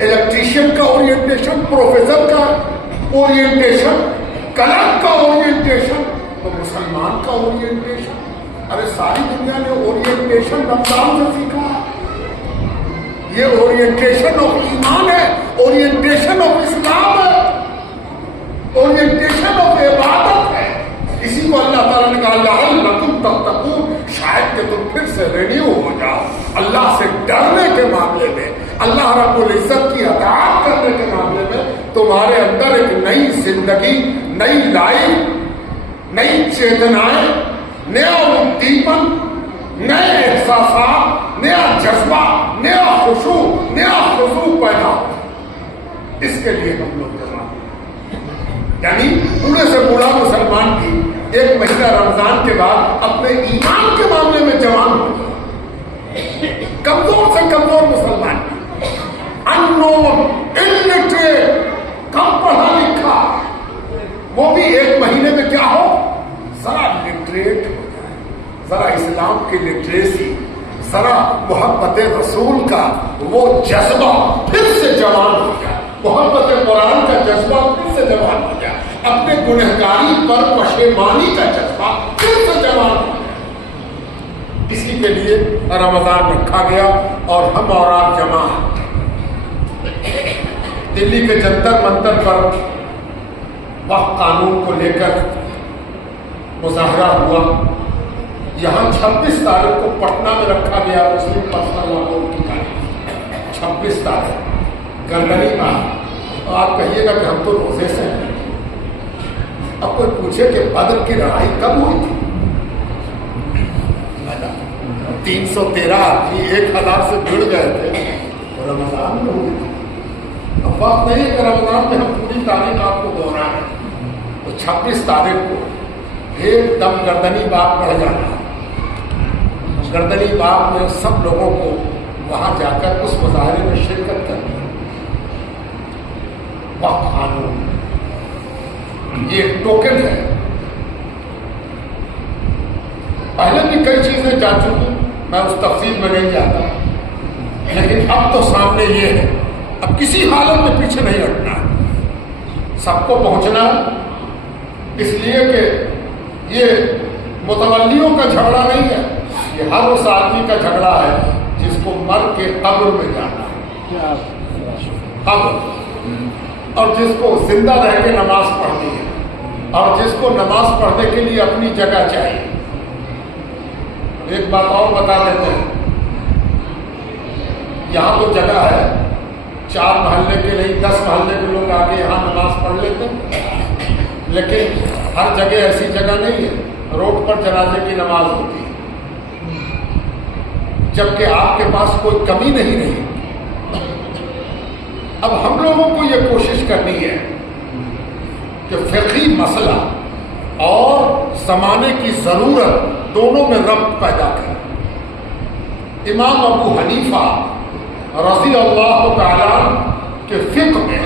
الیکٹریشین کا اورینٹیشن، پروفیسر کا اورینٹیشن، کلرک کا اورینٹیشن، تو مسلمان کا اورینٹیشن. ارے ساری دنیا نے اورینٹیشن رمضان سے سیکھا. یہ اورینٹیشن آف ایمان ہے، اورینٹیشن آف اسلام ہے، اورینٹیشن آف عبادت ہے. اسی کو اللہ تعالیٰ نے کہا لعلکم تتقون، شاید کہ تم پھر سے رینیو ہو جاؤ. اللہ سے ڈرنے کے معاملے میں، اللہ رب العزت کی اطاعت کرنے کے معاملے میں تمہارے اندر ایک نئی زندگی، نئی لائف، نئی چیتنائیں، نیا ادیپن، نئے احساسات، نیا جذبہ، نیا خشوع، نیا خضوع پیدا ہو. اس کے لیے ہم لوگ جمع، یعنی بوڑھے سے بوڑھا مسلمان بھی 1 مہینہ رمضان کے بعد اپنے ایمان کے لٹریٹ ہو جائے, ذرا اسلام کی لٹریسی, ذرا محبت رسول کا وہ جذبہ پھر سے جوان ہو جائے, محبت قرآن کا جذبہ پھر سے جوان ہو جائے, اپنے گنہگاری پر پشیمانی کا جذبہ پھر سے جوان ہو جائے. اسی کے لیے رمضان رکھا گیا اور ہم اور آپ جمع ہیں. دلی کے جنتر منتر پر وقت قانون کو لے کر مظاہرہ ہوا. یہاں 26 تاریخ کو پٹنہ میں رکھا گیا مسلم پرسنل لا بورڈ کی تاریخ 26 تاریخ گردنی میں. آپ کہیے گا کہ ہم تو روزے سے ہیں. اب کوئی پوچھے کہ بدر کی لڑائی کب ہوئی تھی؟ 313 آدمی 1000 سے جڑ گئے تھے, رمضان میں ہوئی تھی. اب بات نہیں ہے کہ رمضان میں ہم پوری تاریخ آپ کو دہرائیں. تو 26 تاریخ کو ایک دم گردنی باغ بڑھ جانا ہے. گردنی باغ میں سب لوگوں کو وہاں جا کر اس مظاہرے میں شرکت کرنی ہے. وقت قانون یہ ایک ٹوکن ہے. پہلے بھی کئی چیزیں جا چکی, میں اس تفصیل میں نہیں جاتا, لیکن اب تو سامنے یہ ہے, اب کسی حالت میں پیچھے نہیں ہٹنا, سب کو پہنچنا. اس لیے کہ یہ متولیوں کا جھگڑا نہیں ہے, یہ ہر اس آدمی کا جھگڑا ہے جس کو مر کے قبر میں جانا ہے, قبر, اور جس کو زندہ رہ کے نماز پڑھنی ہے, اور جس کو نماز پڑھنے کے لیے اپنی جگہ چاہیے. ایک بات اور بتا دیتے ہیں, یہاں تو جگہ ہے, 4 محلے کے نہیں 10 محلے کے لوگ آ کے یہاں نماز پڑھ لیتے ہیں, لیکن ہر جگہ ایسی جگہ نہیں ہے. روڈ پر جنازے کی نماز ہوتی ہے, جبکہ آپ کے پاس کوئی کمی نہیں رہی. اب ہم لوگوں کو یہ کوشش کرنی ہے کہ فقہی مسئلہ اور زمانے کی ضرورت دونوں میں ربط پیدا کریں. امام ابو حنیفہ رضی اللہ تعالیٰ کے فقہ میں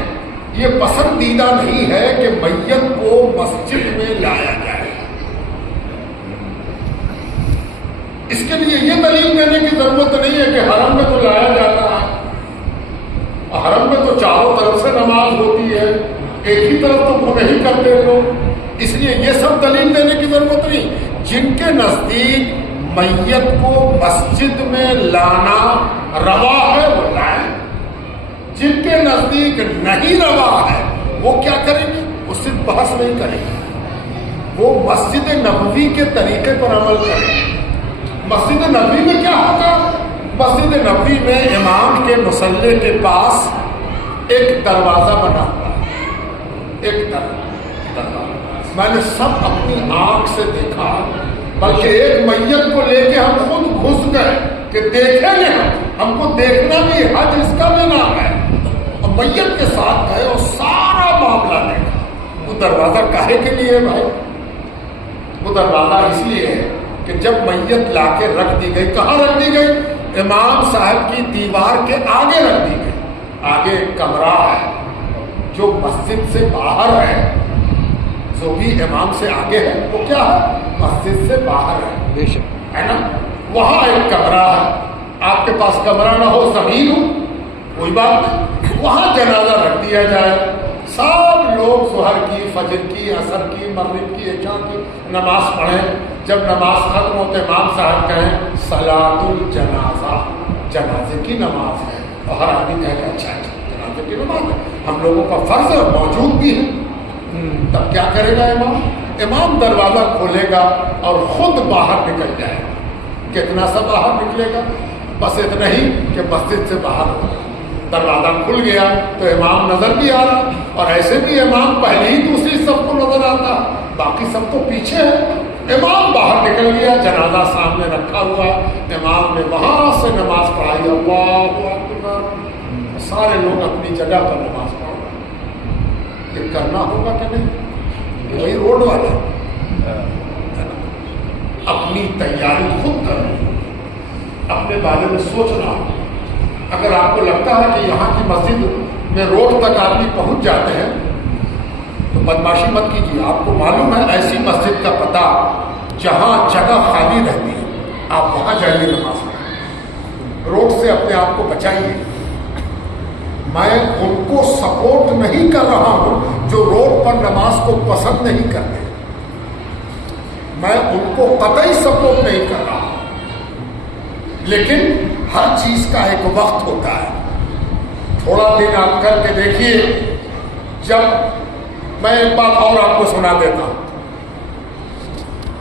یہ پسندیدہ نہیں ہے کہ میت کو مسجد میں لایا جائے. اس کے لیے یہ دلیل دینے کی ضرورت نہیں ہے کہ حرم میں تو لایا جاتا ہے, حرم میں تو چاروں طرف سے نماز ہوتی ہے, ایک ہی طرف تو وہ نہیں کرتے لوگ. اس لیے یہ سب دلیل دینے کی ضرورت نہیں. جن کے نزدیک میت کو مسجد میں لانا روا ہے وہ لائیں, جن کے نزدیک نہیں روا ہے وہ کیا کریں گے, اس سے بحث نہیں کریں گے, وہ مسجد نبوی کے طریقے پر عمل کریں گے. مسجد نبوی میں کیا ہوگا, مسجد نبوی میں امام کے مصلی کے پاس ایک دروازہ بنا ہوا ہے, ایک دروازہ. میں نے سب اپنی آنکھ سے دیکھا, بلکہ ایک میت کو لے کے ہم خود گھس گئے کہ دیکھیں گے, ہم کو دیکھنا بھی حج اس کا بھی نام ہے. اور میت کے ساتھ گئے اور سارا معاملہ دیکھا. وہ دروازہ کاہے کے لیے ہے بھائی؟ وہ دروازہ اس لیے ہے کہ جب میت لا کے رکھ دی گئی, کہاں رکھ دی گئی؟ امام صاحب کی دیوار کے آگے رکھ دی گئی. آگے ایک کمرہ ہے جو مسجد سے باہر ہے, جو بھی امام سے آگے ہے وہ کیا ہے, مسجد سے باہر ہے, ہے نا. وہاں ایک کمرہ ہے. آپ کے پاس کمرہ نہ ہو, زمین ہو, کوئی بات نہیں, وہاں جنازہ رکھ دیا جائے. سب لوگ ظہر کی, فجر کی, عصر کی, مغرب کی, عشاء کی نماز پڑھیں. جب نماز ختم ہوتے امام صاحب کہیں صلاۃ الجنازہ, جنازے کی نماز ہے, اور ہر آدمی کہے کہ اچھا جنازے کی نماز ہے, ہم لوگوں کا فرض ہے, موجود بھی ہے. تب کیا کرے گا امام؟ امام دروازہ کھولے گا اور خود باہر نکل جائے گا. کتنا سا باہر نکلے گا؟ بس اتنا ہی کہ مسجد سے باہر ہوگا. دروازہ کھل گیا تو امام نظر بھی آ رہا, اور ایسے بھی امام پہلے ہی دوسری سب کو نظر آتا, باقی سب تو پیچھے ہے. امام باہر نکل گیا, جنازہ سامنے رکھا ہوا, امام نے وہاں سے نماز پڑھائی, اللہ اکبر, سارے لوگ اپنی جگہ پر نماز پڑھ رہے. یہ کرنا ہوگا کہ نہیں؟ وہی روڈ والا اپنی تیاری خود کرنا, اپنے بارے میں سوچنا. اگر آپ کو لگتا ہے کہ یہاں کی مسجد میں روڈ تک آدمی پہنچ جاتے ہیں تو بدماشی مت کیجیے. آپ کو معلوم ہے ایسی مسجد کا پتہ جہاں جگہ خالی رہتی ہے آپ وہاں جائیے نماز پڑھیں، روڈ سے اپنے آپ کو بچائیے۔ میں ان کو سپورٹ نہیں کر رہا ہوں جو روڈ پر نماز کو پسند نہیں کرتے، میں ان کو قطعی سپورٹ نہیں کر رہا ہوں، لیکن ہر چیز کا ایک وقت ہوتا ہے۔ تھوڑا دن آپ کر کے دیکھیے، جب میں ایک بات اور آپ کو سنا دیتا ہوں،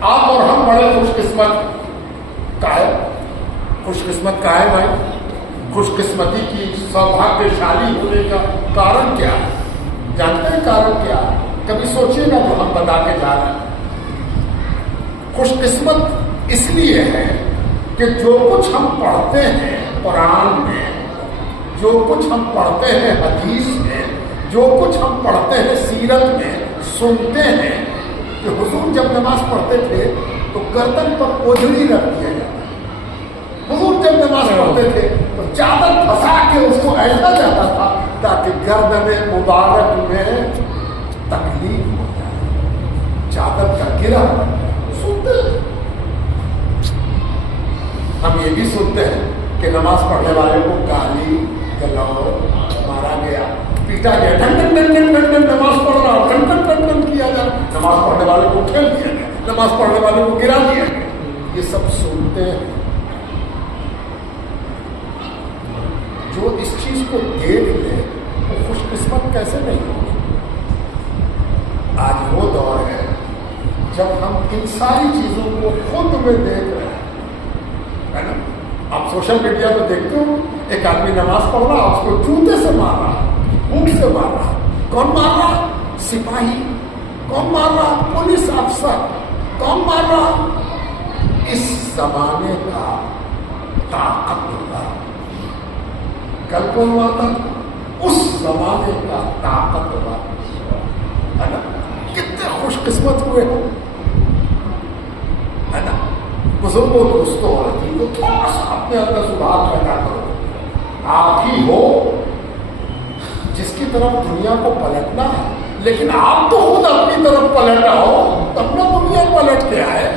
آپ اور ہم بڑے خوش قسمت کا ہے، خوش قسمت کا ہے بھائی۔ خوش قسمتی کی سوبھاگیہشالی ہونے کا کارن کیا ہے؟ جانتے ہیں کارن کیا ہے؟ کبھی سوچیے گا جو ہم بتا کے جا رہے ہیں۔ خوش قسمت اس لیے ہے کہ جو کچھ ہم پڑھتے ہیں قرآن میں، جو کچھ ہم پڑھتے ہیں حدیث میں، جو کچھ ہم پڑھتے ہیں سیرت میں، سنتے ہیں کہ حضور جب نماز پڑھتے تھے تو گردن پر اوجھڑی رکھ دیا جاتا، حضور جب نماز پڑھتے تھے تو چادر پھنسا کے اس کو ایسا جاتا تھا تاکہ گردن مبارک میں تکلیف ہو جائے، چادر کا گرا سنتے ہیں۔ ہم یہ بھی سنتے ہیں کہ نماز پڑھنے والے کو گالی گلو مارا گیا، پیٹا گیا، ٹن ٹن ٹن ٹن ٹن ٹن نماز پڑھ رہا، ٹن ٹن ٹن ٹن کیا جا، نماز پڑھنے والے کو کھیل دیا گیا، نماز پڑھنے والے کو گرا دیا گیا، یہ سب سنتے ہیں۔ جو اس چیز کو دیکھ لے وہ خوش قسمت کیسے نہیں ہوگی؟ آج وہ دور ہے جب ہم ان ساری چیزوں کو خود میں دیکھ رہے ہیں، ہے نا؟ آپ سوشل میڈیا پہ دیکھتے ہو ایک آدمی نماز پڑھ رہا، اس کو جوتے سے مار رہا، بھوک سے مار رہا، کون مار رہا؟ سپاہی، کون مار رہا؟ پولیس افسر، کون مار رہا؟ اس زمانے کا طاقتور، کل کون ہوا تھا؟ اس زمانے کا طاقتور، ہے نا؟ کتنے خوش قسمت ہوئے ہو، ہے نا؟ بزرگوں دوستوں اور عزیزوں، تھوڑا سا اپنے اندر سدھار پیدا کرو۔ آپ ہی ہو جس کی طرف دنیا کو پلٹنا ہے، لیکن آپ تو خود اپنی طرف پلٹا ہو تب نہ دنیا پلٹ کے آئے،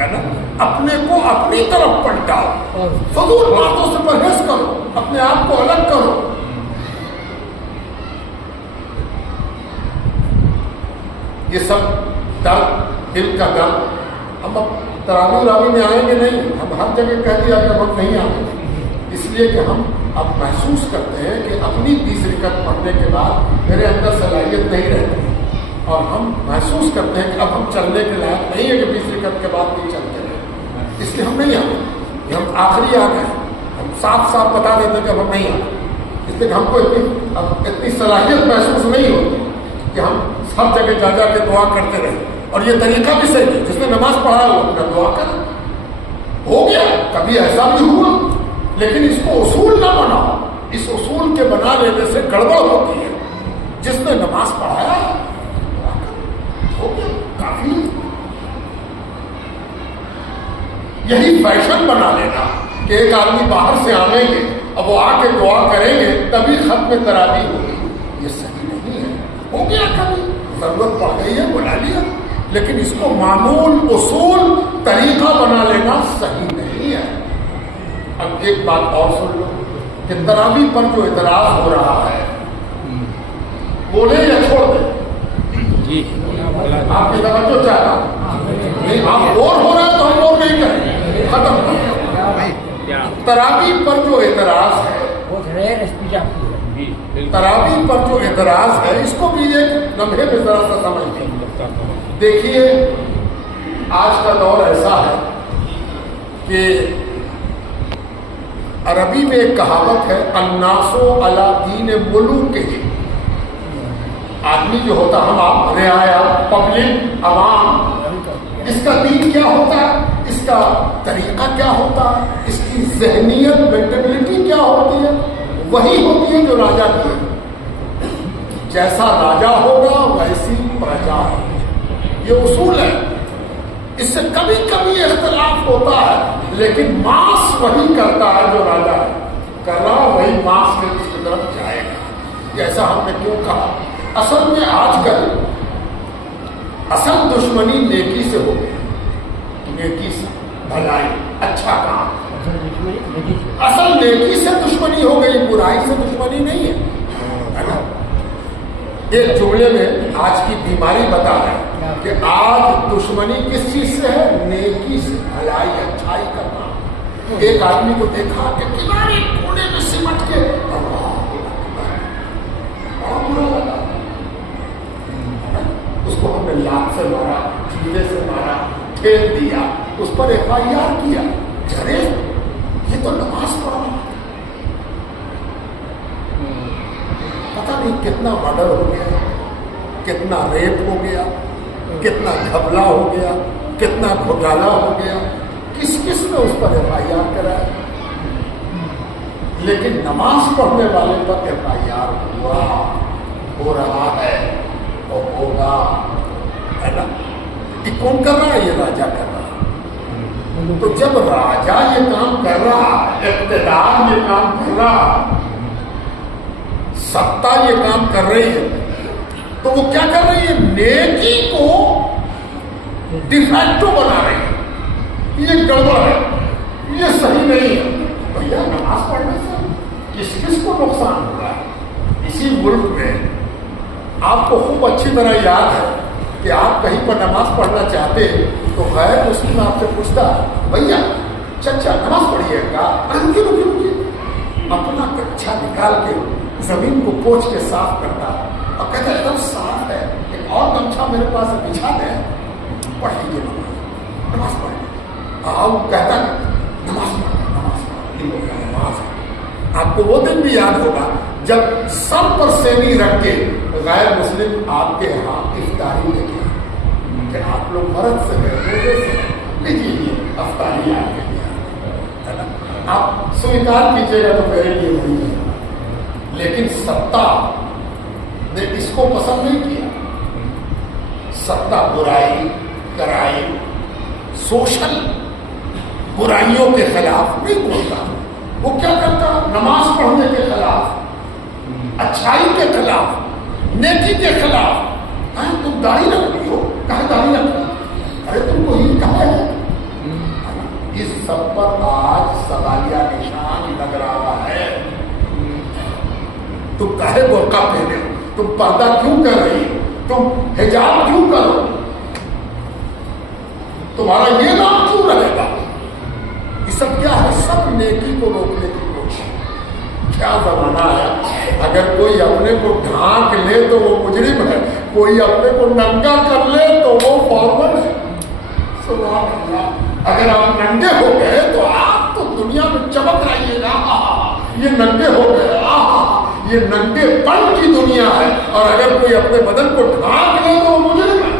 ہے نا؟ اپنے کو اپنی طرف پلٹاؤ، فضول باتوں سے پرہیز کرو، اپنے آپ کو الگ کرو۔ یہ سب درد، دل کا درد، ہم اب تراویح میں آئیں گے نہیں، ہم ہر جگہ کہہ دیا کہ ہم نہیں آئیں گے، اس لیے کہ ہم اب محسوس کرتے ہیں کہ اپنی 20 رکعت پڑھنے کے بعد میرے اندر صلاحیت نہیں رہتی، اور ہم محسوس کرتے ہیں کہ اب ہم چلنے کے لائق نہیں ہے کہ 20 رکعت کے بعد نہیں چلتے رہے، اس لیے ہم نہیں آتے، کہ ہم آخری آ گئے، ہم صاف صاف بتا دیتے ہیں کہ اب ہم نہیں آتے، اس لیے کہ ہم کو اتنی صلاحیت محسوس نہیں ہوتی کہ ہم ہر جگہ جا جا کے دعا کرتے رہے۔ اور یہ طریقہ بھی صحیح ہے، جس نے نماز پڑھا وہ اپنا دعا کرے، ہو گیا، کبھی ایسا بھی ہوا، لیکن اس کو اصول نہ بناؤ، اس اصول کے بنا لینے سے گڑبڑ ہوتی ہے۔ جس نے نماز پڑھایا ہو گیا، کافی۔ یہی فیشن بنا لینا کہ ایک آدمی باہر سے آئیں گے اب وہ آ کے دعا کریں گے تبھی ختم تراویح ہوگی، یہ صحیح نہیں ہے۔ ہو گیا کبھی ضرورت پڑ گئی ہے بلا لیا، لیکن اس کو معمول، اصول، طریقہ بنا لینا صحیح نہیں ہے۔ اب ایک بات اور سن لو کہ تراویح پر جو اعتراض ہو رہا ہے، بولے یا چھوڑ دیں؟ جی آپ کی توجہ چاہتا نہیں، آپ بور ہو رہے ہیں تو ہم بور نہیں کریں، ختم۔ تراویح پر جو اعتراض ہے، تراویح پر جو اعتراض ہے، اس کو بھی ایک لمحے میں ذرا سا سمجھ لیں۔ دیکھیے آج کا دور ایسا ہے کہ عربی میں ایک کہاوت ہے، الناس علی دین ملوکہم، آدمی جو ہوتا ہم آپ رعایا، پبلک، عوام، اس کا دین کیا ہوتا ہے، اس کا طریقہ کیا ہوتا ہے، اس کی ذہنیت، مینٹلٹی کیا ہوتی ہے، وہی ہوتی ہے جو راجا کی ہے۔ جیسا راجا ہوگا ویسی پرجا ہوگی، یہ اصول ہے۔ اس سے کبھی کبھی اختلاف ہوتا ہے، لیکن ماس وہی کرتا ہے جو راجا ہے، کر رہا وہی ماس کے اس کی طرف جائے گا۔ ایسا ہم نے کیوں کہا؟ اصل میں آج کل اصل دشمنی نیکی سے ہو گئی، بھلائی اچھا کام. اصل نیکی سے دشمنی ہو گئی، برائی سے دشمنی نہیں ہے نا. ایک جملے میں آج کی بیماری بتا رہے ہیں کہ آج دشمنی کس چیز سے ہے؟ نیکی سے، بھلائی اچھائی کا کام. ایک آدمی کو دیکھا کہ کنارے کونے میں سمٹ کے اس کو ہم نے لاکھ سے مارا، جیوے سے مارا، ٹھیک دیا، اس پر FIR کیا. ارے یہ تو نماز پڑھ رہا، پتہ نہیں کتنا مرڈر ہو گیا، کتنا ریپ ہو گیا، کتنا گھپلا ہو گیا، کتنا گھوٹالا ہو گیا، کس کس نے اس پر FIR کرایا. لیکن نماز پڑھنے والے پر FIR ہوا، ہو رہا ہے اور ہوگا، ہے نا. یہ کون کر رہا ہے؟ یہ راجا کر رہا ہے. تو جب راجا یہ کام کر رہا، اقتدار یہ کام کر رہا، ستا یہ کام کر رہی ہے، تو وہ کیا کر رہی ہے؟ نیکی کو ڈیفیکٹو بنا رہی ہے. یہ گڑبڑ ہے، یہ صحیح نہیں ہے. بھیا نماز پڑھنے سے کس کس کو نقصان ہو رہا ہے؟ اسی ملک میں آپ کو خوب اچھی طرح یاد ہے کہ آپ کہیں پر نماز پڑھنا چاہتے تو غیر مسلم آپ سے پوچھتا، بھیا چچا نماز پڑھیے گا؟ اپنا کچھا نکال کے زمین کو پوچھ کے صاف کرتا اور کہتا ہے ایک صاف ہے، ایک اور گمچھا میرے پاس بچھا دیں، پڑھیے نماز پڑھیے. کہتا نماز نماز. آپ کو وہ دن بھی یاد ہوگا جب سر پر سینی رکھ کے غیر مسلم آپ کے یہاں افطاری لے کے کہ آپ لوگ مرد سے گئے لیجیے افطاری آپ کے لیے، آپ سویکار کیجیے گا تو میرے لیے نہیں ہے. لیکن ستا نے اس کو پسند نہیں کیا. ستا برائی کرائی، سوشل برائیوں کے خلاف نہیں بولتا. وہ کیا کرتا؟ نماز پڑھنے کے خلاف، اچھائی کے خلاف، نیکی کے خلاف. تم داڑھی رکھتی ہو، کہاں داڑھی رکھتی؟ ارے تم کو ہی کہا ہے. اس سب پر آج سوالیہ نشان لگ رہا ہے. تم کہے برقع پہنے ہو، تم پردہ کیوں کر رہی ہو، تم حجاب کیوں کرو، تمہارا یہ نام کیوں رہے گا؟ یہ سب کیا ہے؟ سب نیکی کو روکنے کی کوشش. کیا زمانہ ہے، اگر کوئی اپنے کو ڈھانک لے تو وہ مجرم ہے، کوئی اپنے کو ننگا کر لے تو وہ فارورڈ ہے. سبحان اللہ. اگر آپ ننگے ہو گئے تو آپ تو دنیا میں چمک رہیے گا، یہ ننگے ہو گئے، یہ ننگے پن کی دنیا ہے. اور اگر کوئی اپنے بدن کو ڈھانک لے تو وہ مجرم ہے.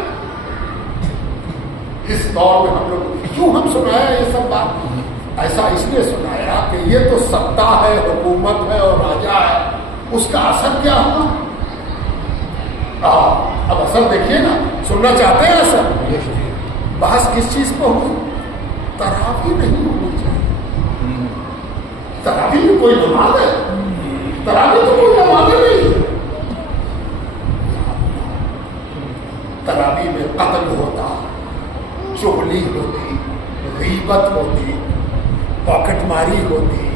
اس دور میں ہم لوگ کیوں ہم سنایا یہ سب بات؟ ایسا اس لیے سنایا کہ یہ تو ستا ہے، حکومت ہے اور راجا ہے. اس کا اثر کیا ہوا؟ اب اثر دیکھیے نا. سننا چاہتے ہیں اثر؟ بحث کس چیز پہ ہوئی؟ تراویح نہیں ہونی چاہیے. تراویح میں کوئی نماز ہے؟ تراویح تو کوئی نماز نہیں. تراویح میں قتل ہوتا، چغلی ہوتی، غیبت ہوتی، پاکٹ ماری ہوتی،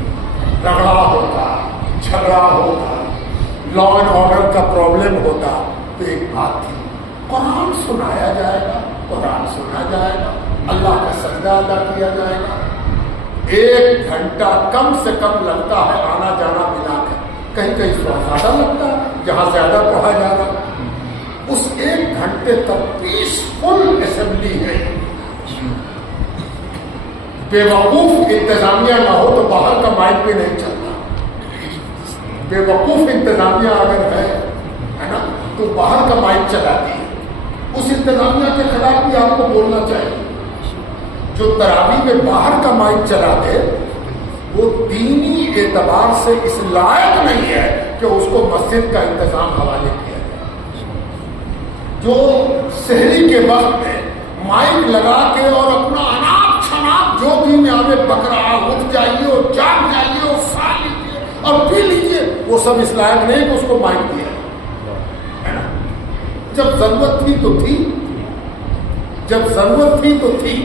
رگڑا ہوتا، جھگڑا ہوتا، لا اینڈ آرڈر کا پرابلم ہوتا. تو ایک بات تھی، قرآن سنایا جائے گا، قرآن سنا جائے گا، اللہ کا سجدہ ادا کیا جائے گا. 1 گھنٹہ کم سے کم لگتا ہے آنا جانا ملا کے. کہیں کہیں زیادہ لگتا ہے جہاں زیادہ پڑھا جا رہا. اس 1 گھنٹے تک پیسفل اسمبلی ہے. بے وقوف انتظامیہ نہ ہو تو باہر کا مائک بھی نہیں چلتا. بے وقوف انتظامیہ اگر ہے نا تو باہر کا مائک چلاتی ہے. اس انتظامیہ کے خلاف بھی آپ کو بولنا چاہیے. جو تراویح میں باہر کا مائک چلا دے وہ دینی اعتبار سے اس لائق نہیں ہے کہ اس کو مسجد کا انتظام حوالے کیا جائے. جو سحری کے وقت میں مائک لگا کے اور اپنا اناپ شناپ جو بھی میں آگے بک رہا، اٹھ جائیے اور جاگ جائیے اور کھا لیجیے اور پی لیجیے، وہ سب اس لائق نہیں کہ اس کو مائک دیا ہے نا. جب ضرورت تھی تو تھی، جب ضرورت تھی تو تھی.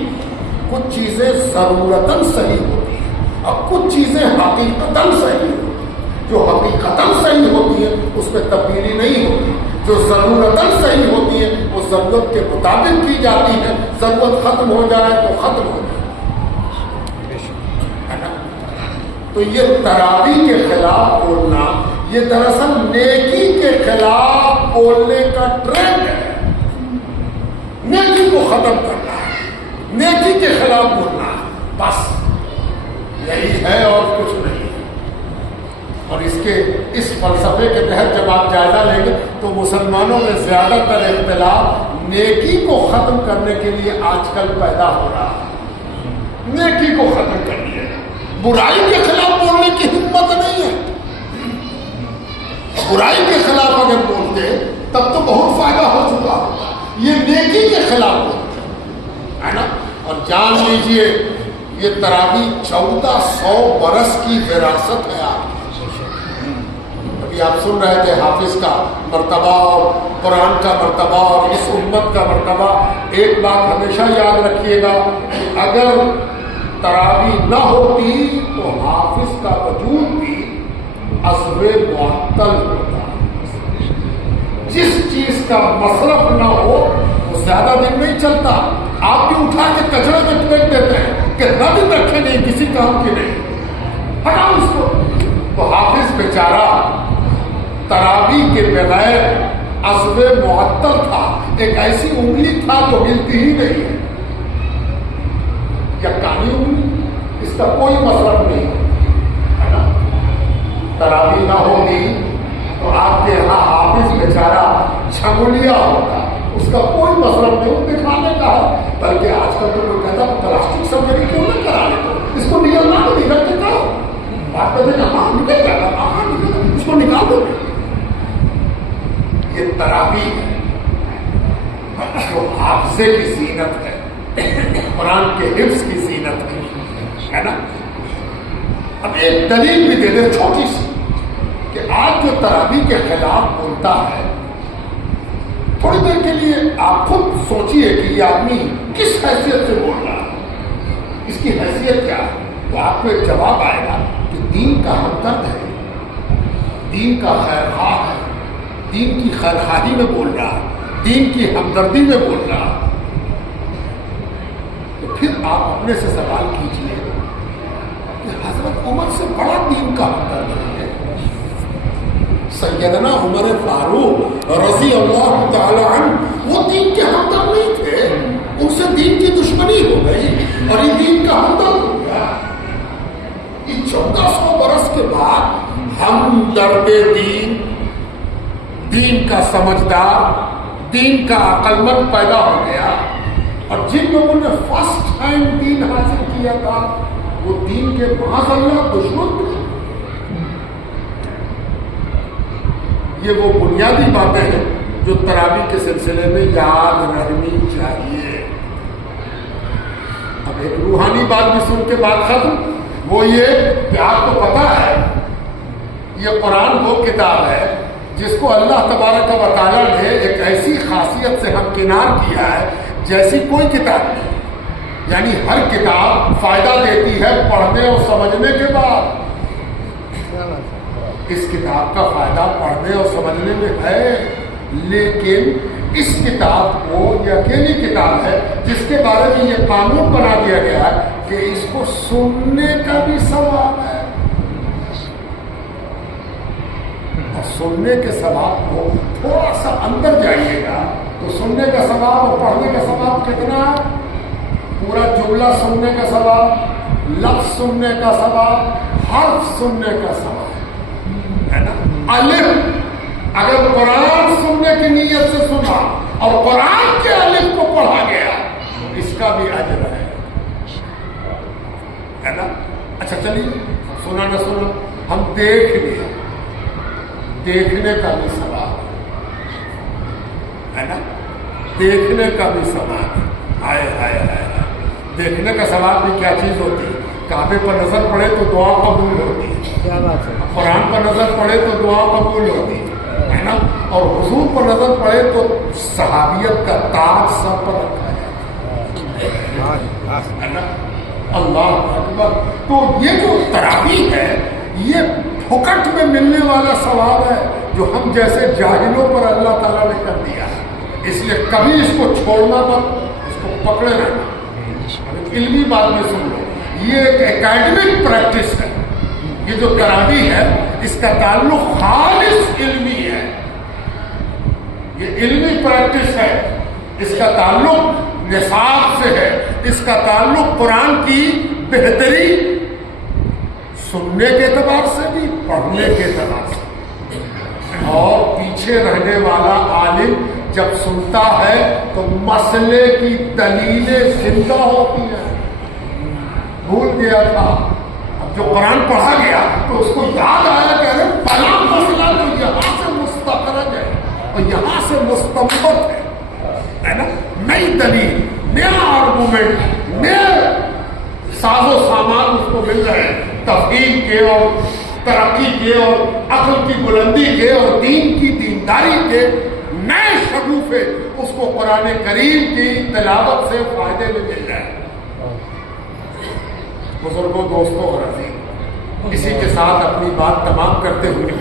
کچھ چیزیں ضرورتاً صحیح ہوتی ہیں اور کچھ چیزیں حقیقتاً صحیح ہوتی ہیں. جو حقیقتاً صحیح ہوتی ہیں اس میں تبدیلی نہیں ہوتی. جو ضرورتاً صحیح ہوتی ہیں وہ ضرورت کے مطابق کی جاتی ہے. ضرورت ختم ہو جائے تو ختم ہو جائے. تو یہ تراویح کے خلاف بولنا یہ دراصل نیکی کے خلاف بولنے کا ٹرینڈ ہے. نیکی کو ختم کرنا ہے, نیکی کے خلاف بولنا ہے, بس یہی ہے اور کچھ نہیں. اور اس فلسفے کے تحت جب آپ جائزہ لیں گے تو مسلمانوں میں زیادہ تر اختلاف نیکی کو ختم کرنے کے لیے آج کل پیدا ہو رہا ہے. نیکی کو ختم کرنی ہے, برائی کے خلاف بولنے کی ہمت نہیں ہے. برائی کے خلاف اگر بولتے تب تو بہت فائدہ ہو چکا ہوتا. یہ نیکی کے خلاف بولتے ہے نا. اور جان لیجئے یہ تراویح 1400 برس کی وراثت ہے. ابھی آپ سن رہے تھے حافظ کا مرتبہ اور قرآن کا مرتبہ اور اس امت کا مرتبہ. ایک بات ہمیشہ یاد رکھیے گا کہ اگر تراویح نہ ہوتی تو حافظ کا وجود بھی عصر معطل ہوتا. جس چیز کا مصرف نہ ہو وہ زیادہ دن نہیں چلتا. آپ بھی اٹھا کے کچرے میں پھینک دیتے ہیں کہ نہ بھی رکھے نہیں, کسی کام کی نہیں, ہٹاؤ اس کو. تو حافظ بیچارہ تراویح کے بغیر عصر معطل تھا. ایک ایسی انگلی تھا جو ہلتی ہی نہیں ہے, کانی انگلی, اس کا کوئی مطلب نہیں ہے نا. تراویح نہ ہوگی تو آپ کے یہاں حافظ بیچارہ چھمولیا ہوگا, اس کا کوئی مطلب نہیں. وہ دکھانے کا ہے. بلکہ آج کل تو کوئی کہتا پلاسٹک سرجری کیوں نہ کرانے کو, اس کو نکلنا تو نکل کے کرو. بات کہتے ہیں ہاں نکل جائے گا, ہاں نکل, اس کو نکال دو. یہ تراویح جو حافظے کی زینت ہے, قرآن کے حفظ کی زینت ہے نا. اب ایک دلیل بھی دے دے چھوٹی سی کہ آج جو تراویح کے خلاف بولتا ہے, تھوڑی دیر کے لیے آپ خود سوچئے کہ یہ آدمی کس حیثیت سے بول رہا ہے, اس کی حیثیت کیا ہے. تو آپ کو ایک جواب آئے گا کہ دین کا ہمدرد ہے, دین کا خیرخواہ ہے, دین کی خیرخواہی میں بول رہا ہے, دین کی ہمدردی میں بول رہا ہے. پھر آپ اپنے سے سوال کیجئے کہ حضرت عمر سے بڑا دین کا ہمدرد نہیں ہے. سیدنا عمر فاروق رضی اللہ تعالی عنہ وہ دین کے ہمدرد نہیں تھے, ان سے دین کی دشمنی ہو گئی اور یہ دین کا ہمدرد ہو گیا. یہ 1400 برس کے بعد ہم درد دین, دین کا سمجھدار, دین کا عقل مند پیدا ہو گیا. اور جن لوگوں نے فرسٹ ٹائم دین حاصل کیا تھا وہ دین کے معاذ اللہ دشمن تھے. یہ وہ بنیادی باتیں ہیں جو تراویح کے سلسلے میں یاد رہنی چاہیے. اب ایک روحانی بات بھی سن کے بات ختم. وہ یہ کہ آپ کو پتا ہے یہ قرآن وہ کتاب ہے جس کو اللہ تبارک و تعالیٰ نے ایک ایسی خاصیت سے ہمکنار کیا ہے جیسی کوئی کتاب نہیں. یعنی ہر کتاب فائدہ دیتی ہے پڑھنے اور سمجھنے کے بعد. اس کتاب کا فائدہ پڑھنے اور سمجھنے میں ہے, لیکن اس کتاب کو یہ اکیلی کتاب ہے جس کے بارے میں یہ قانون بنا دیا گیا ہے کہ اس کو سننے کا بھی ثواب ہے. اور سننے کے ثواب کو تھوڑا سا اندر جائیے گا تو سننے کا ثواب اور پڑھنے کا ثواب کتنا ہے؟ پورا جملہ سننے کا ثواب, لفظ سننے کا ثواب, حرف سننے کا ثواب ہے نا. الف اگر قرآن سننے کی نیت سے سنا اور قرآن کے الف کو پڑھا گیا تو اس کا بھی اجر ہے نا. اچھا چلیے سنا نہ سنا ہم دیکھ لیں, دیکھنے کا بھی ثواب ہے نا, دیکھنے کا بھی ثواب ہے. دیکھنے کا ثواب بھی کیا چیز ہوتی ہے؟ کعبے پر نظر پڑے تو دعا قبول ہوتی ہے, قرآن پر نظر پڑے تو دعا قبول ہوتی ہے نا, اور حضور پر نظر پڑے تو صحابیت کا تاج سر پر رکھا جاتا ہے. ہے نا؟ اللہ اکبر. تو یہ جو تراویح ہے یہ پھکٹ میں ملنے والا ثواب ہے جو ہم جیسے جاہلوں پر اللہ تعالیٰ نے کر دیا ہے. اس لیے کبھی اس کو چھوڑنا مت, اس کو پکڑے رہنا. علمی بات میں سن لو, یہ ایک اکیڈمک پریکٹس ہے. یہ جو تراویح ہے اس کا تعلق خالص علمی ہے, یہ علمی پریکٹس ہے. اس کا تعلق نصاب سے ہے, اس کا تعلق قرآن کی بہتری سننے کے اعتبار سے بھی, پڑھنے کے اعتبار سے. اور پیچھے رہنے والا عالم جب سنتا ہے تو مسئلے کی دلیلیں زندہ ہوتی ہیں. بھول گیا تھا, اب جو قرآن پڑھا گیا تو اس کو یاد آیا کہ ارے فلاں مسئلہ تو یہاں سے مستخرج ہے اور یہاں سے مستنبط ہے نا. نئی دلیل, نیا آرگومنٹ, نئے ساز و سامان اس کو مل رہے ہیں تفہیم کے اور ترقی کے اور عقل کی بلندی کے اور دین کی دینداری کے نئے شگوفے اس کو قرآن کریم کی تلاوت سے فائدے میں مل رہے ہیں. بزرگوں, دوستوں اور عزیز, اسی کے ساتھ اپنی بات تمام کرتے ہوئے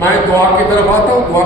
میں دعا کی طرف آتا ہوں. دعا